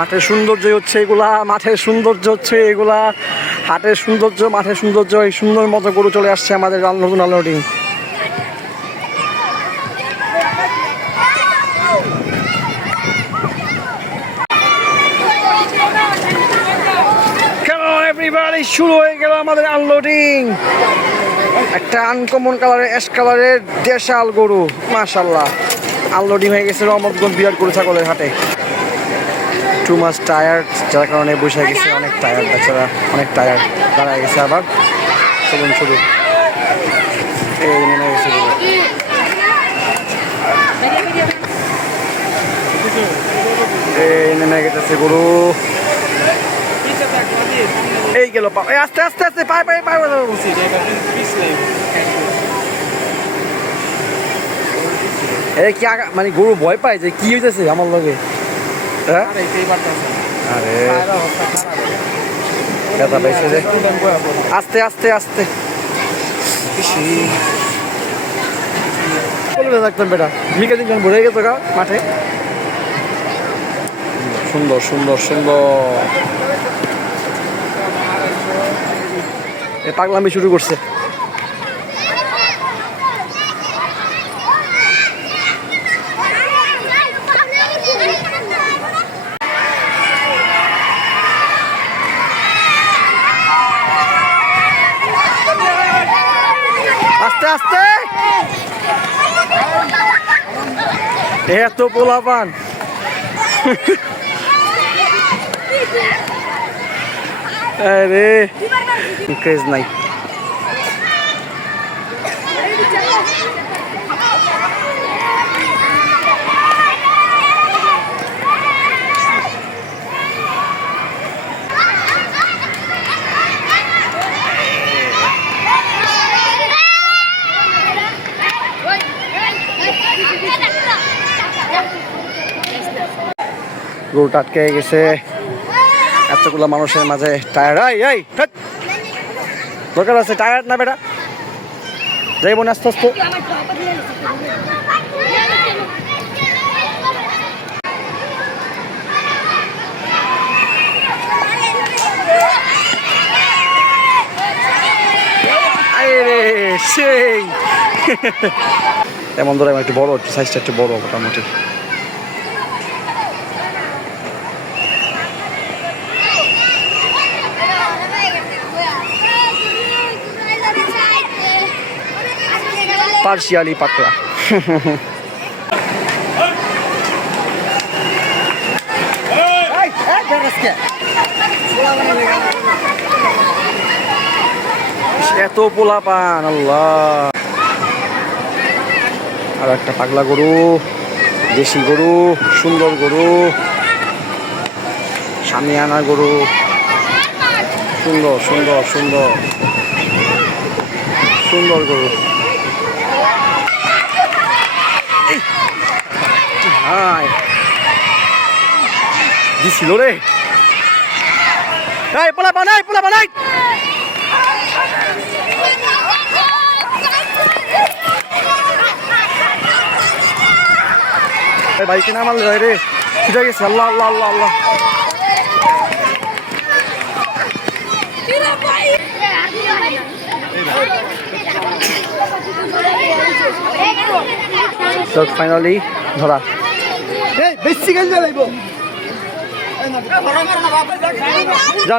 হাটের সৌন্দর্য হচ্ছে এগুলা, মাঠের সৌন্দর্য হচ্ছে এগুলা, হাটের সৌন্দর্য, মাঠের সৌন্দর্য, এই সুন্দর মতো গরু চলে আসছে আমাদের নতুন এভরিবাডি শুরু হয়ে গেল আমাদের আনলোডিং একটা আনকমন কালারের অ্যাশ কালারের দেশাল গরু মাশাল্লাহ আনলোডিং হয়ে গেছে রহমতগঞ্জ বিরাট গরু ছাগলের হাটে। টু মাস টায়ার্ড যার কারণে বসে গেছে, অনেক টায়ার্ড বেচারা অনেক টায়ার্ড দাঁড়ায় গেছে আবার। চলুন শুরু। এই নেমে গেছে নেমে গেছে গরু। এই আস্তে আস্তে আস্তে কি মানে গরু ভয় পায় যে কি হইতেছে আমার লগে? হ্যাঁ? আরে ব্যথা পাইছে যে। আস্তে আস্তে আস্তে। থাকতাম বেটা। দিন ভরে গেছো গা মাঠে। সুন্দর সুন্দর সুন্দর। পাগলামি শুরু করছে। আস্তে আস্তে। এত পোলাপান। আরে ক্রেজ নাই। গরুটা আটকে গেছে। এতগুলো মানুষের মাঝে টায়ার। এই ধ্যাৎ। দরকার আছে টায়ার না বেটা? যাই না আস্তে আস্তে। সেই। এমন ধরে একটু বড়, সাইজটা একটু বড় মোটামুটি। পার্সিয়ালি পাতলা। এত পোলা পান আল্লাহ। আর একটা পাগলা গরু দেশি গরু সুন্দর গরু সামিয়ানা গরু। সুন্দর সুন্দর সুন্দর। সুন্দর গরু। দিছিল রে। এই পোলা বানাই পোলা বানাই। এই বাইকে নামাল রে ছুটে গেছে আল্লাহ আল্লাহ আল্লাহ আল্লাহ। ফাইনালি ধরা। বেশি গেল যান